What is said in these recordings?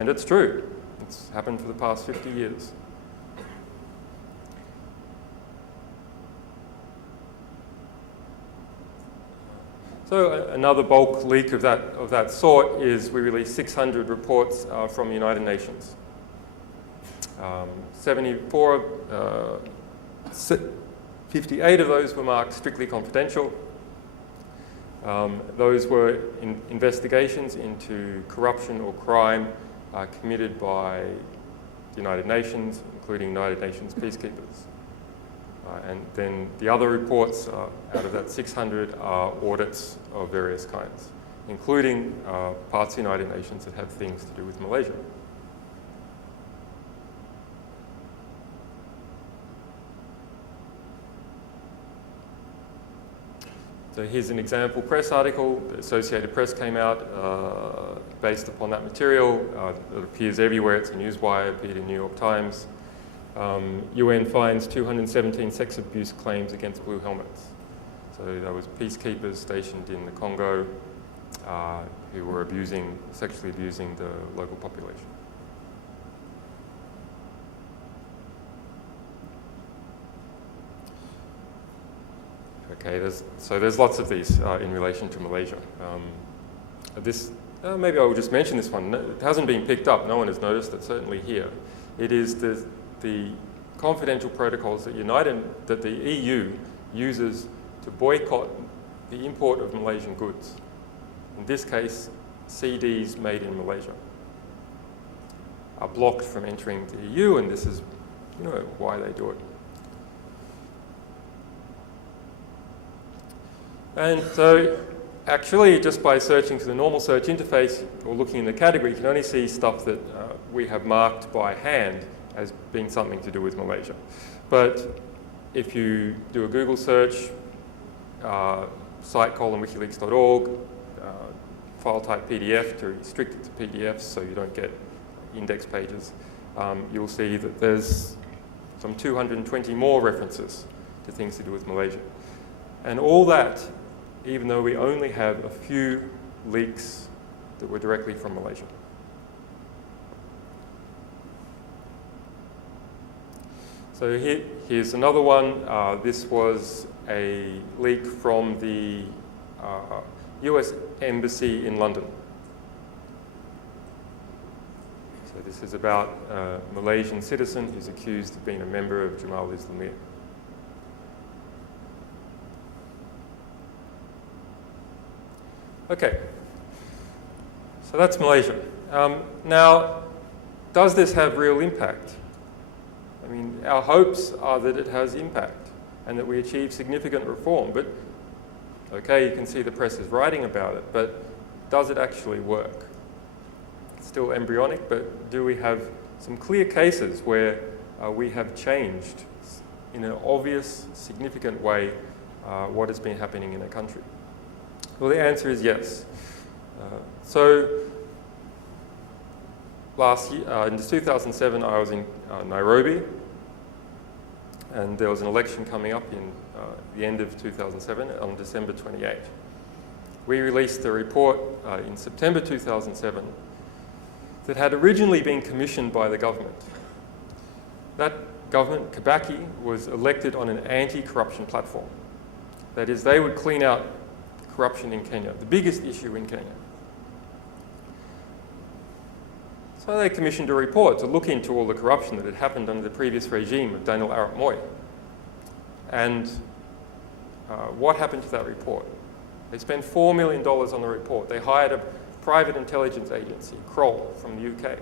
And it's true. It's happened for the past 50 years. So another bulk leak of that sort is we released 600 reports from the United Nations. 58 of those were marked strictly confidential. Those were investigations into corruption or crime committed by the United Nations, including United Nations peacekeepers. And then the other reports out of that 600 are audits of various kinds, including parts of the United Nations that have things to do with Malaysia. So here's an example press article. The Associated Press came out based upon that material. It appears everywhere. It's a newswire, appeared in New York Times. UN finds 217 sex abuse claims against blue helmets. So there was peacekeepers stationed in the Congo who were sexually abusing the local population. Okay, there's lots of these in relation to Malaysia. Maybe I will just mention this one. It hasn't been picked up. No one has noticed it, certainly here. It is the confidential protocols that the EU uses to boycott the import of Malaysian goods. In this case, CDs made in Malaysia are blocked from entering the EU, and this is why they do it. And so actually, just by searching through the normal search interface or looking in the category, you can only see stuff that we have marked by hand as being something to do with Malaysia. But if you do a Google search, site:/wikileaks.org, file type PDF to restrict it to PDFs so you don't get index pages, you'll see that there's some 220 more references to things to do with Malaysia. And all that, even though we only have a few leaks that were directly from Malaysia. So here's another one. This was a leak from the US Embassy in London. So this is about a Malaysian citizen who's accused of being a member of Jemaah Islamiyah. Okay, so that's Malaysia. Now, does this have real impact? I mean, our hopes are that it has impact and that we achieve significant reform, but okay, you can see the press is writing about it, but does it actually work? It's still embryonic, but do we have some clear cases where we have changed in an obvious, significant way what has been happening in a country? Well, the answer is yes. So last year, in 2007, I was in Nairobi, and there was an election coming up in the end of 2007 on December 28. We released a report in September 2007 that had originally been commissioned by the government. That government, Kibaki, was elected on an anti-corruption platform. That is, they would clean out corruption in Kenya, the biggest issue in Kenya. So they commissioned a report to look into all the corruption that had happened under the previous regime of Daniel Arap Moi. And what happened to that report? They spent $4 million on the report. They hired a private intelligence agency, Kroll, from the UK.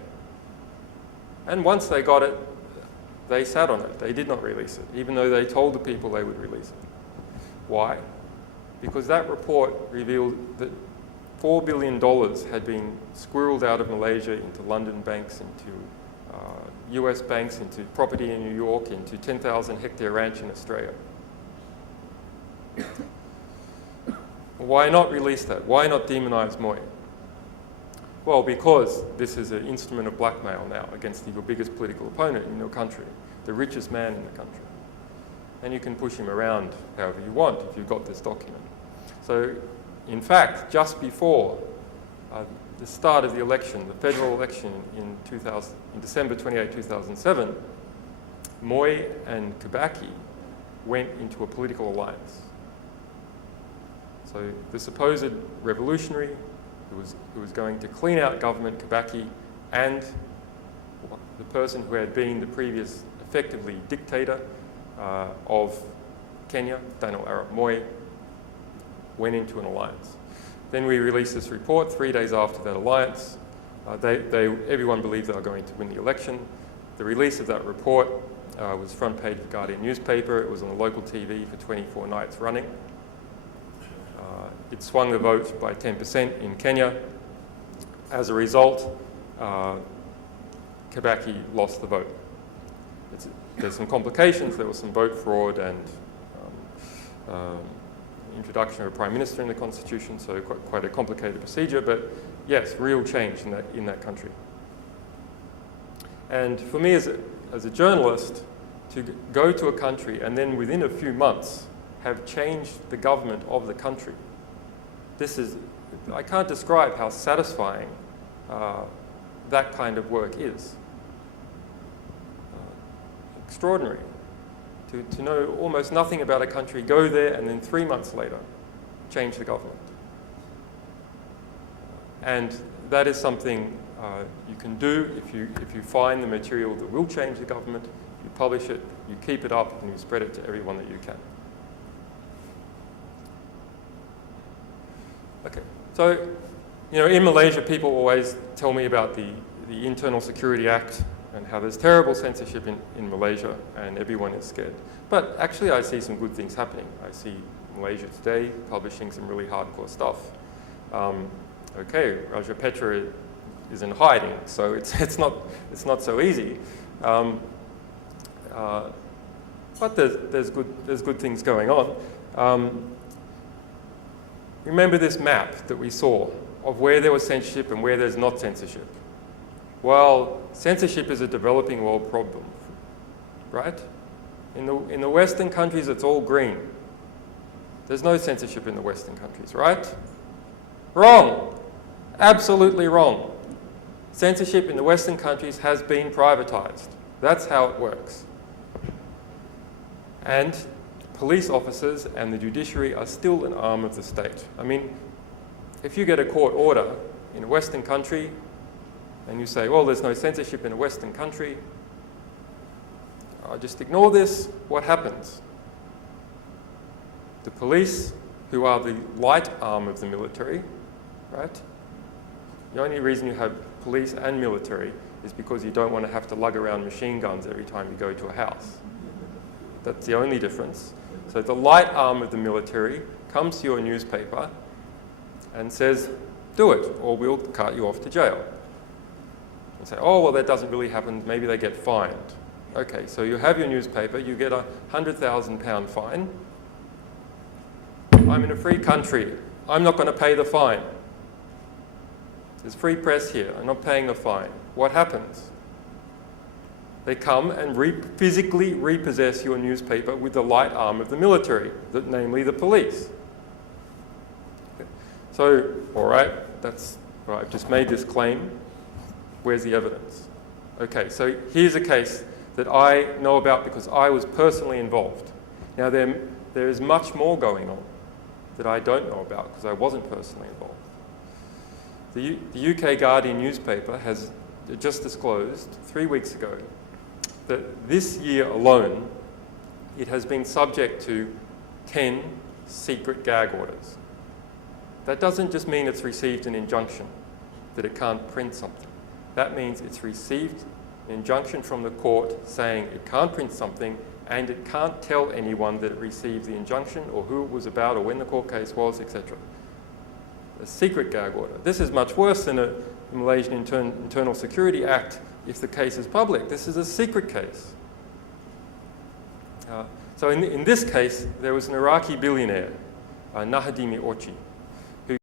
And once they got it, they sat on it. They did not release it, even though they told the people they would release it. Why? Because that report revealed that $4 billion had been squirreled out of Malaysia into London banks, into US banks, into property in New York, into 10,000 hectare ranch in Australia. Why not release that? Why not demonize Moi? Well, because this is an instrument of blackmail now against your biggest political opponent in your country, the richest man in the country. And you can push him around however you want if you've got this document. So, in fact, just before the start of the election, the federal election in December 28, 2007, Moi and Kibaki went into a political alliance. So the supposed revolutionary who was going to clean out government, Kibaki, and the person who had been the previous effectively dictator of Kenya, Daniel Arap Moi, went into an alliance. Then we released this report 3 days after that alliance. Everyone believed they were going to win the election. The release of that report was front page of the Guardian newspaper. It was on the local TV for 24 nights running. It swung the vote by 10% in Kenya. As a result, Kibaki lost the vote. There's some complications. There was some vote fraud and introduction of a prime minister in the constitution, so quite a complicated procedure, but yes, real change in that country. And for me as a journalist, to go to a country and then within a few months have changed the government of the country, I can't describe how satisfying that kind of work is. Extraordinary. To know almost nothing about a country, go there, and then 3 months later, change the government. And that is something you can do if you find the material that will change the government, you publish it, you keep it up, and you spread it to everyone that you can. Okay, so in Malaysia, people always tell me about the Internal Security Act and how there's terrible censorship in Malaysia and everyone is scared. But actually I see some good things happening. I see Malaysia Today publishing some really hardcore stuff. Okay, Raja Petra is in hiding, so it's not so easy. But there's good things going on. Remember this map that we saw of where there was censorship and where there's not censorship. Well, censorship is a developing world problem, right? In the Western countries, it's all green. There's no censorship in the Western countries, right? Wrong. Absolutely wrong. Censorship in the Western countries has been privatized. That's how it works. And police officers and the judiciary are still an arm of the state. I mean, if you get a court order in a Western country and you say, well, there's no censorship in a Western country, just ignore this, what happens? The police, who are the light arm of the military, right? The only reason you have police and military is because you don't want to have to lug around machine guns every time you go to a house. That's the only difference. So the light arm of the military comes to your newspaper and says, do it, or we'll cart you off to jail. And say, oh, well, that doesn't really happen. Maybe they get fined. Okay, so you have your newspaper, you get a £100,000 fine. I'm in a free country. I'm not going to pay the fine. There's free press here. I'm not paying the fine. What happens? They come and physically repossess your newspaper with the light arm of the military, namely the police. Okay. So, all right, I've just made this claim. Where's the evidence? Okay, so here's a case that I know about because I was personally involved. Now, there is much more going on that I don't know about because I wasn't personally involved. The UK Guardian newspaper has just disclosed 3 weeks ago that this year alone, it has been subject to 10 secret gag orders. That doesn't just mean it's received an injunction that it can't print something. That means it's received an injunction from the court saying it can't print something and it can't tell anyone that it received the injunction or who it was about or when the court case was, etc. A secret gag order. This is much worse than the Malaysian Internal Security Act if the case is public. This is a secret case. So in this case, there was an Iraqi billionaire, Nahadimi Orchi,